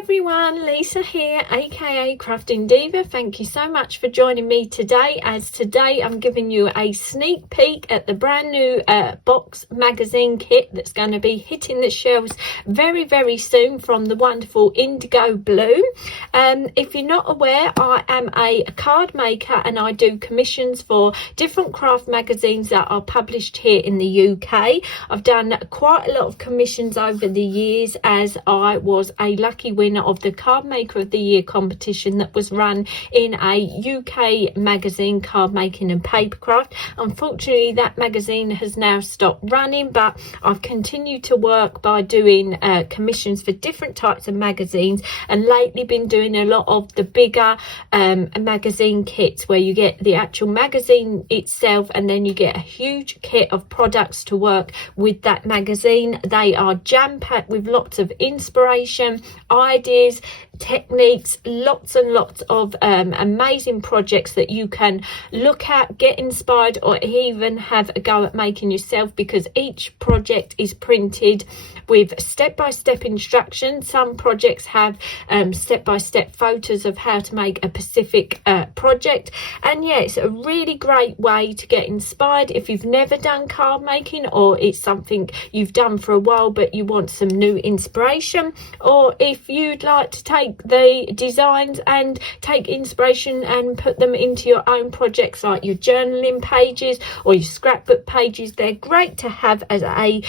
everyone, Lisa here, aka Crafting Diva. Thank you so much for joining me today, as today I'm giving you a sneak peek at the brand new box magazine kit that's going to be hitting the shelves very, very soon from the wonderful IndigoBlu. If you're not aware, I am a card maker and I do commissions for different craft magazines that are published here in the UK. I've done quite a lot of commissions over the years, as I was a lucky winner of the Card Maker of the Year competition that was run in a UK magazine, Card Making and Papercraft. Unfortunately, that magazine has now stopped running, but I've continued to work by doing commissions for different types of magazines, and lately been doing a lot of the bigger magazine kits where you get the actual magazine itself and then you get a huge kit of products to work with that magazine. They are jam-packed with lots of inspiration, ideas, techniques, lots and lots of amazing projects that you can look at, get inspired, or even have a go at making yourself, because each project is printed with step-by-step instructions. Some projects have step-by-step photos of how to make a specific project, and yeah, it's a really great way to get inspired if you've never done card making, or it's something you've done for a while but you want some new inspiration, or if you'd like to take the designs and take inspiration and put them into your own projects, like your journaling pages or your scrapbook pages. They're great to have as a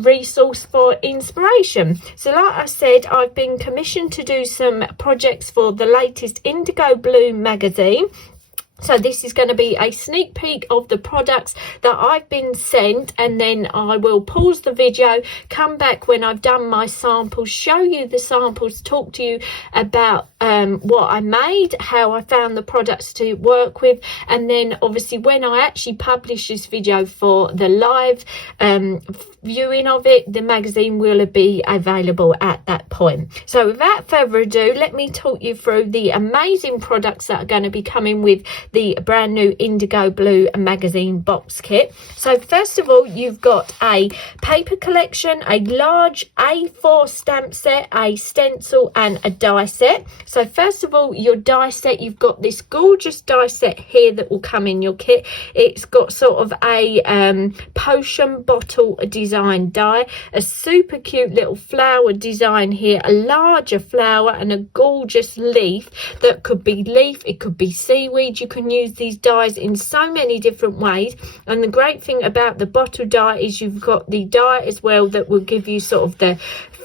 resource for inspiration. So like I said, I've been commissioned to do some projects for the latest IndigoBlu magazine. So this is going to be a sneak peek of the products that I've been sent, and then I will pause the video, come back when I've done my samples, show you the samples, talk to you about what I made, how I found the products to work with, and then obviously when I actually publish this video for the live viewing of it, the magazine will be available at that point. So without further ado, let me talk you through the amazing products that are going to be coming with the brand new IndigoBlu magazine box kit. So first of all, you've got a paper collection, a large A4 stamp set, a stencil and a die set. So first of all, your die set, you've got this gorgeous die set here that will come in your kit. It's got sort of a potion bottle design die, a super cute little flower design here, a larger flower and a gorgeous leaf. That could be leaf, it could be seaweed. You can use these dies in so many different ways, and the great thing about the bottle die is you've got the die as well that will give you sort of the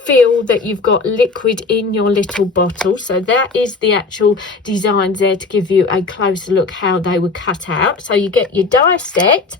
feel that you've got liquid in your little bottle. So that is the actual designs there to give you a closer look how they were cut out. So you get your die set,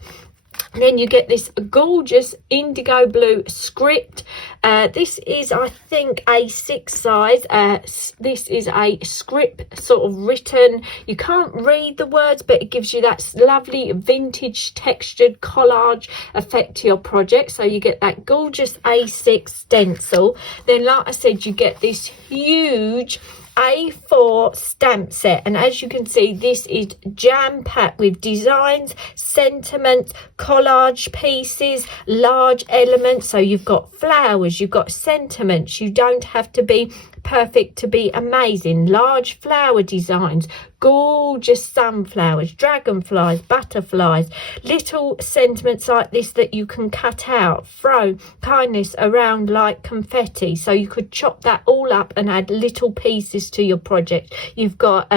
and then you get this gorgeous IndigoBlu script. This is, I think, A6 size. This is a script sort of written. You can't read the words, but it gives you that lovely vintage textured collage effect to your project. So you get that gorgeous A6 stencil. Then, like I said, you get this huge A4 stamp set, and as you can see, this is jam-packed with designs, sentiments, collage pieces, large elements. So you've got flowers, you've got sentiments. You don't have to be perfect to be amazing. Large flower designs, gorgeous sunflowers, dragonflies, butterflies, little sentiments like this that you can cut out, throw kindness around like confetti. So you could chop that all up and add little pieces to your project. You've got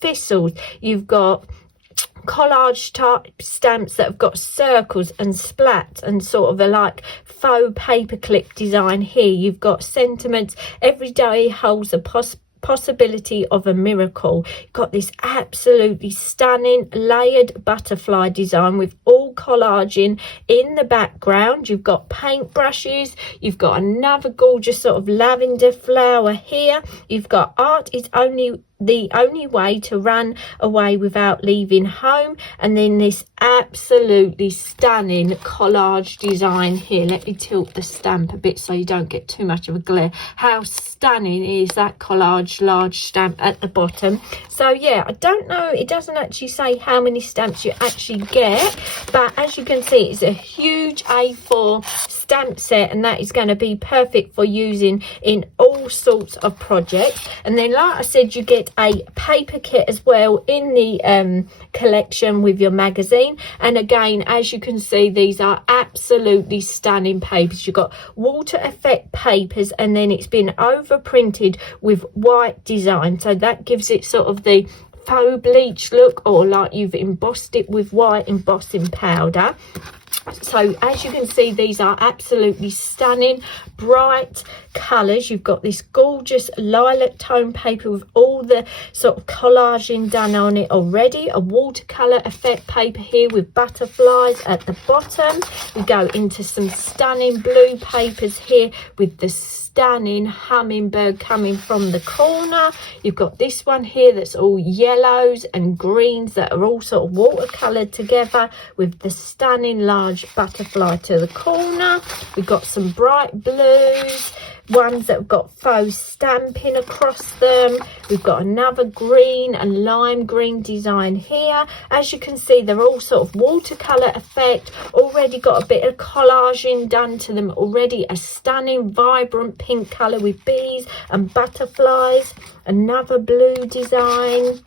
thistles, you've got collage type stamps that have got circles and splats and sort of a like faux paperclip design here. You've got sentiments, every day holds a possibility of a miracle. You've got this absolutely stunning layered butterfly design with all collaging in the background. You've got paint brushes, you've got another gorgeous sort of lavender flower here. You've got art is the only way to run away without leaving home, and then this absolutely stunning collage design here. Let me tilt the stamp a bit so you don't get too much of a glare. How stunning is that collage large stamp at the bottom? So yeah, I don't know, it doesn't actually say how many stamps you actually get, but as you can see, it's a huge A4 stamp set, and that is going to be perfect for using in all sorts of projects. And then, like I said, you get a paper kit as well in the collection with your magazine. And again, as you can see, these are absolutely stunning papers. You've got water effect papers, and then it's been over printed with white design, so that gives it sort of the faux bleach look, or like you've embossed it with white embossing powder. So as you can see, these are absolutely stunning, bright colours. You've got this gorgeous lilac tone paper with all the sort of collaging done on it already. A watercolour effect paper here with butterflies at the bottom. We go into some stunning blue papers here with the stunning hummingbird coming from the corner. You've got this one here that's all yellows and greens that are all sort of watercoloured together with the stunning large butterfly to the corner. We've got some bright blues, ones that have got faux stamping across them. We've got another green and lime green design here. As you can see, they're all sort of watercolor effect, already got a bit of collaging done to them already. A stunning vibrant pink color with bees and butterflies. Another blue design,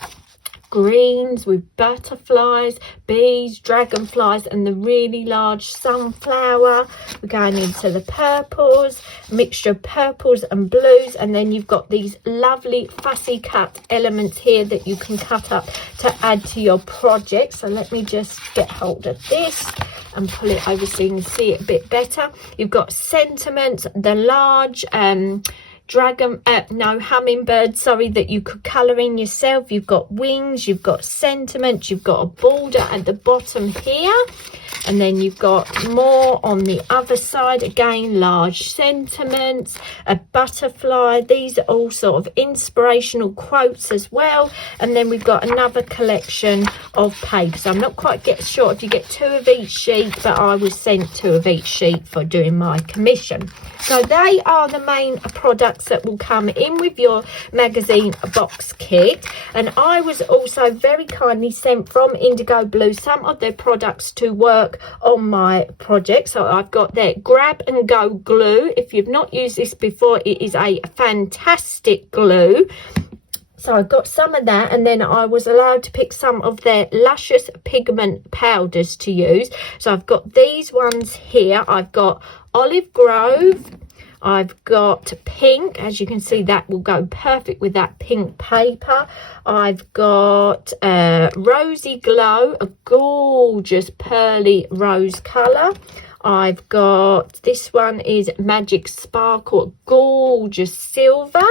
greens with butterflies, bees, dragonflies, and the really large sunflower. We're going into the purples, mixture of purples and blues, and then you've got these lovely fussy cut elements here that you can cut up to add to your project. So let me just get hold of this and pull it over so you can see it a bit better. You've got sentiments, the large hummingbird, sorry, that you could colour in yourself. You've got wings, you've got sentiments, you've got a border at the bottom here, and then you've got more on the other side. Again, large sentiments, a butterfly. These are all sort of inspirational quotes as well. And then we've got another collection of papers. I'm not quite sure if you get 2 of each sheet, but I was sent 2 of each sheet for doing my commission. So they are the main products that will come in with your magazine box kit. And I was also very kindly sent from IndigoBlu some of their products to work on my project. So I've got their grab and go glue. If you've not used this before, it is a fantastic glue. So I got some of that, and then I was allowed to pick some of their luscious pigment powders to use. So I've got these ones here. I've got Olive Grove, I've got pink. As you can see, that will go perfect with that pink paper. I've got Rosy Glow, a gorgeous pearly rose colour. I've got, this one is Magic Sparkle, gorgeous silver.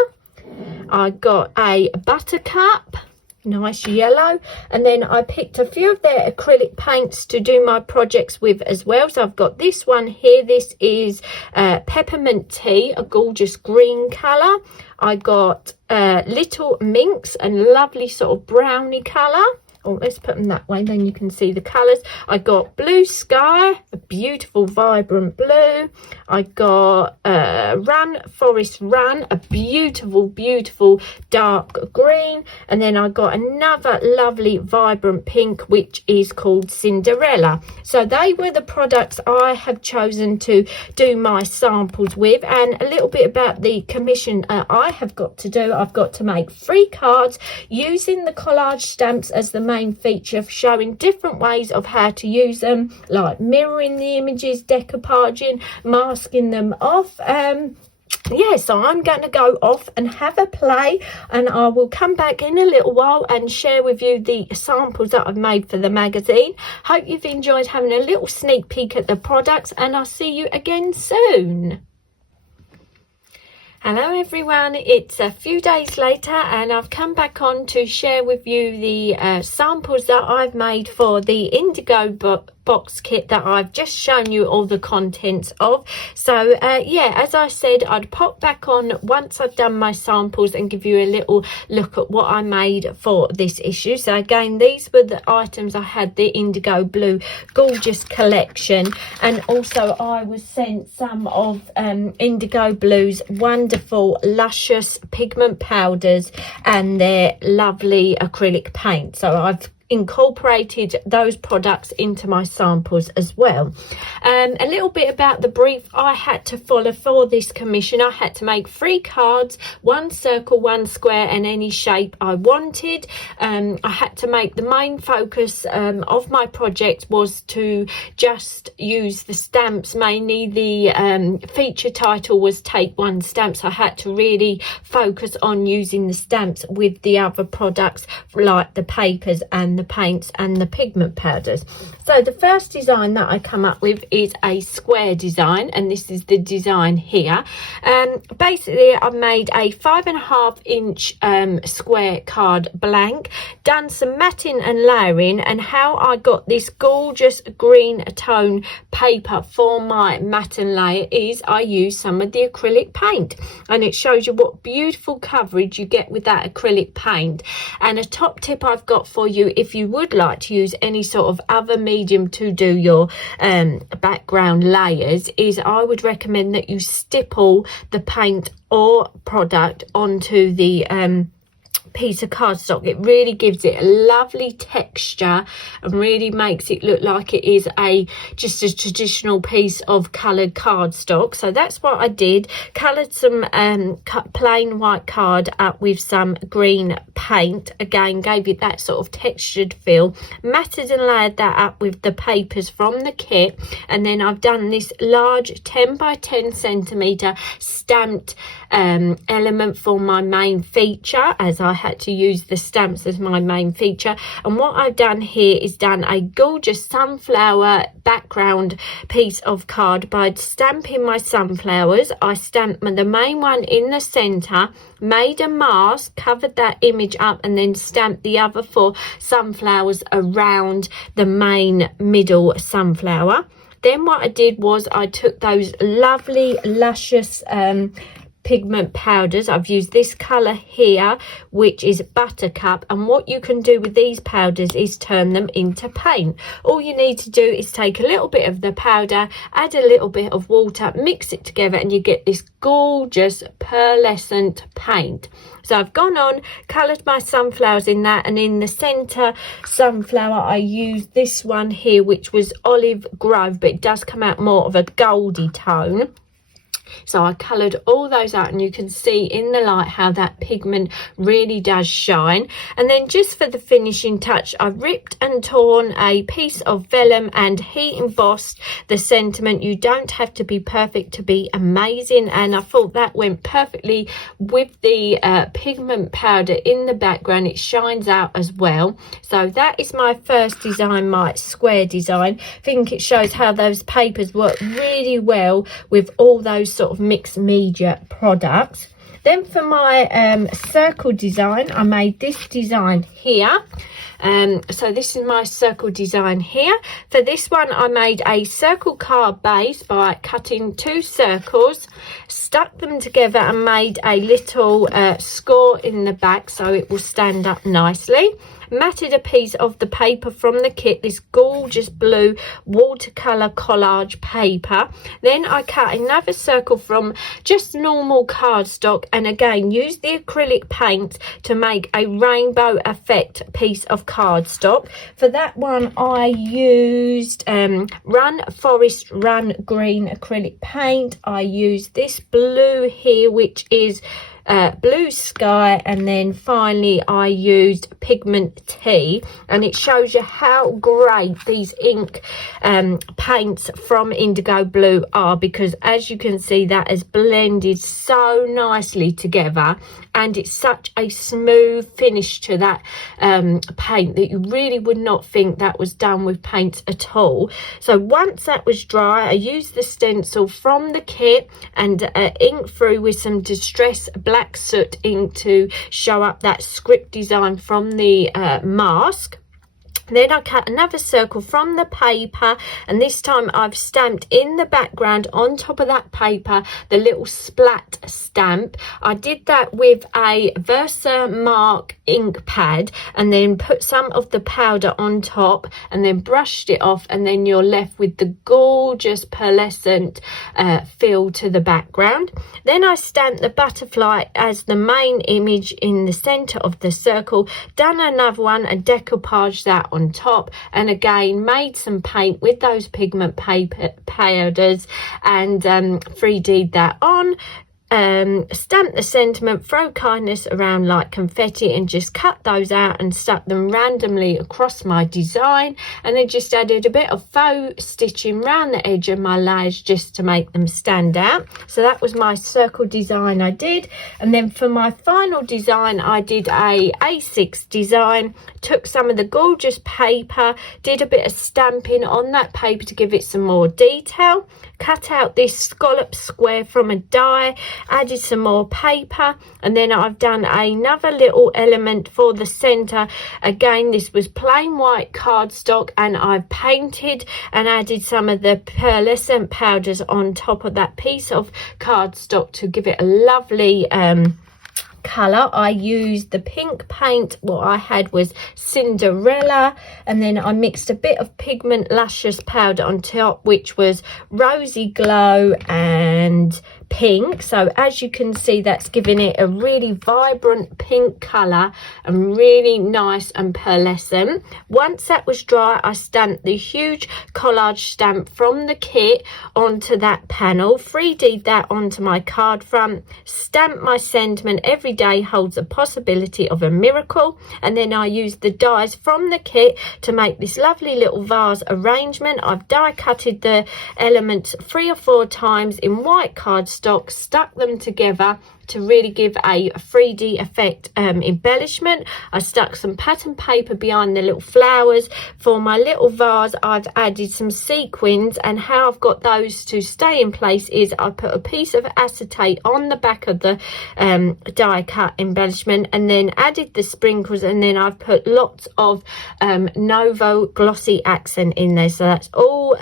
I got a Buttercup, nice yellow, and then I picked a few of their acrylic paints to do my projects with as well. So I've got this one here. This is Peppermint Tea, a gorgeous green colour. I got Little Minx, a lovely sort of browny colour. Oh, let's put them that way, then you can see the colours. I got Blue Sky, a beautiful vibrant blue. I got Run Forest Run, a beautiful, beautiful dark green. And then I got another lovely vibrant pink, which is called Cinderella. So they were the products I have chosen to do my samples with. And a little bit about the commission I have got to do. I've got to make 3 cards using the collage stamps as the main feature, showing different ways of how to use them, like mirroring the images, decoupaging, masking them off. Yeah, so I'm going to go off and have a play, and I will come back in a little while and share with you the samples that I've made for the magazine. Hope you've enjoyed having a little sneak peek at the products, and I'll see you again soon. Hello everyone, it's a few days later and I've come back on to share with you the samples that I've made for the Indigo box kit that I've just shown you all the contents of. So yeah, as I said, I'd pop back on once I've done my samples and give you a little look at what I made for this issue. So again, these were the items I had, the IndigoBlu gorgeous collection, and also I was sent some of IndigoBlu's wonderful luscious pigment powders and their lovely acrylic paint. So I've incorporated those products into my samples as well. A little bit about the brief I had to follow for this commission. I had to make 3 cards, 1 circle, 1 square, and any shape I wanted. I had to make the main focus of my project was to just use the stamps. Mainly the feature title was Take 1 Stamps. I had to really focus on using the stamps with the other products like the papers and the paints and the pigment powders. So the first design that I come up with is a square design, and this is the design here. Basically I've made a 5.5 inch square card blank, done some matting and layering, and how I got this gorgeous green tone paper for my matte and layer is I use some of the acrylic paint, and it shows you what beautiful coverage you get with that acrylic paint. And a top tip I've got for you, if you would like to use any sort of other medium to do your background layers, is I would recommend that you stipple the paint or product onto the piece of cardstock. It really gives it a lovely texture and really makes it look like it is just a traditional piece of coloured cardstock. So that's what I did. Coloured some plain white card up with some green paint, again gave it that sort of textured feel, matted and layered that up with the papers from the kit, and then I've done this large 10 by 10 centimetre stamped element for my main feature, as I had to use the stamps as my main feature. And what I've done here is done a gorgeous sunflower background piece of card by stamping my sunflowers. I stamped the main one in the center, made a mask, covered that image up, and then stamped the other 4 sunflowers around the main middle sunflower. Then what I did was I took those lovely luscious pigment powders. I've used this color here, which is Buttercup, and what you can do with these powders is turn them into paint. All you need to do is take a little bit of the powder, add a little bit of water, mix it together, and you get this gorgeous pearlescent paint. So I've gone on, coloured my sunflowers in that, and in the centre sunflower I used this one here, which was Olive Grove, but it does come out more of a goldy tone. So I coloured all those out, and you can see in the light how that pigment really does shine. And then just for the finishing touch, I ripped and torn a piece of vellum and heat embossed the sentiment. You don't have to be perfect to be amazing, and I thought that went perfectly with the pigment powder in the background. It shines out as well. So that is my first design, my square design. I think it shows how those papers work really well with all those sort of mixed media products. Then for my circle design, I made this design here. So this is my circle design here. For this one, I made a circle card base by cutting 2 circles, stuck them together, and made a little score in the back so it will stand up nicely. Matted a piece of the paper from the kit, this gorgeous blue watercolor collage paper. Then I cut another circle from just normal cardstock, and again used the acrylic paint to make a rainbow effect piece of cardstock. For that one I used Run Forest Run green acrylic paint. I used this blue here, which is Blue Sky, and then finally I used Pigment Tea, and it shows you how great these ink paints from IndigoBlu are, because as you can see that has blended so nicely together, and it's such a smooth finish to that paint that you really would not think that was done with paint at all. So once that was dry, I used the stencil from the kit and inked through with some Distress Black Soot ink to show up that script design from the mask. Then I cut another circle from the paper, and this time I've stamped in the background on top of that paper the little splat stamp. I did that with a Versamark ink pad and then put some of the powder on top and then brushed it off, and then you're left with the gorgeous pearlescent feel to the background. Then I stamped the butterfly as the main image in the center of the circle, done another one and decoupaged that on top, and again made some paint with those pigment paper powders and 3D'd that on. Stamp the sentiment, throw kindness around like confetti, and just cut those out and stuck them randomly across my design, and then just added a bit of faux stitching around the edge of my layers just to make them stand out. So that was my circle design I did. And then for my final design, I did a A6 design, took some of the gorgeous paper, did a bit of stamping on that paper to give it some more detail, cut out this scallop square from a die, added some more paper, and then I've done another little element for the center. Again, this was plain white cardstock, and I've painted and added some of the pearlescent powders on top of that piece of cardstock to give it a lovely colour. I used the pink paint. What I had was Cinderella, and then I mixed a bit of pigment luscious powder on top, which was Rosy Glow and pink. So as you can see, that's giving it a really vibrant pink colour and really nice and pearlescent. Once that was dry, I stamped the huge collage stamp from the kit onto that panel, 3D'd that onto my card front, stamped my sentiment, every day holds a possibility of a miracle, and then I used the dies from the kit to make this lovely little vase arrangement. I've die cutted the elements 3 or 4 times in white cardstock, stuck them together to really give a 3D effect embellishment. I stuck some pattern paper behind the little flowers. For my little vase, I've added some sequins, and how I've got those to stay in place is I put a piece of acetate on the back of the die cut embellishment, and then added the sprinkles, and then I've put lots of Novo glossy accent in there, so that's all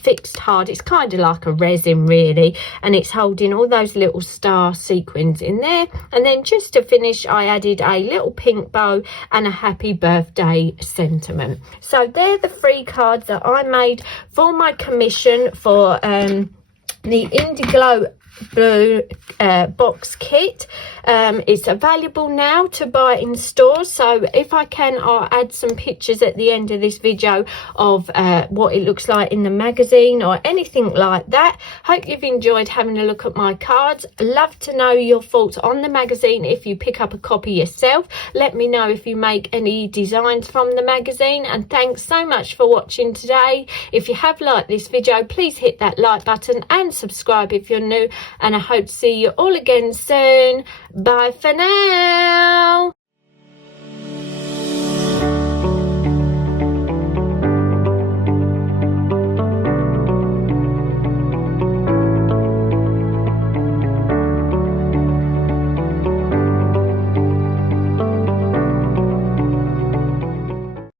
fixed hard. It's kind of like a resin really, and it's holding all those little star sequins in there. And then just to finish, I added a little pink bow and a happy birthday sentiment. So they're the 3 cards that I made for my commission for the IndigoBlu box kit. It's available now to buy in stores, so if I can, I'll add some pictures at the end of this video of what it looks like in the magazine or anything like that. Hope you've enjoyed having a look at my cards. Love to know your thoughts on the magazine if you pick up a copy yourself. Let me know if you make any designs from the magazine, and thanks so much for watching today. If you have liked this video, please hit that like button and subscribe if you're new, and I hope to see you all again soon. Bye for now.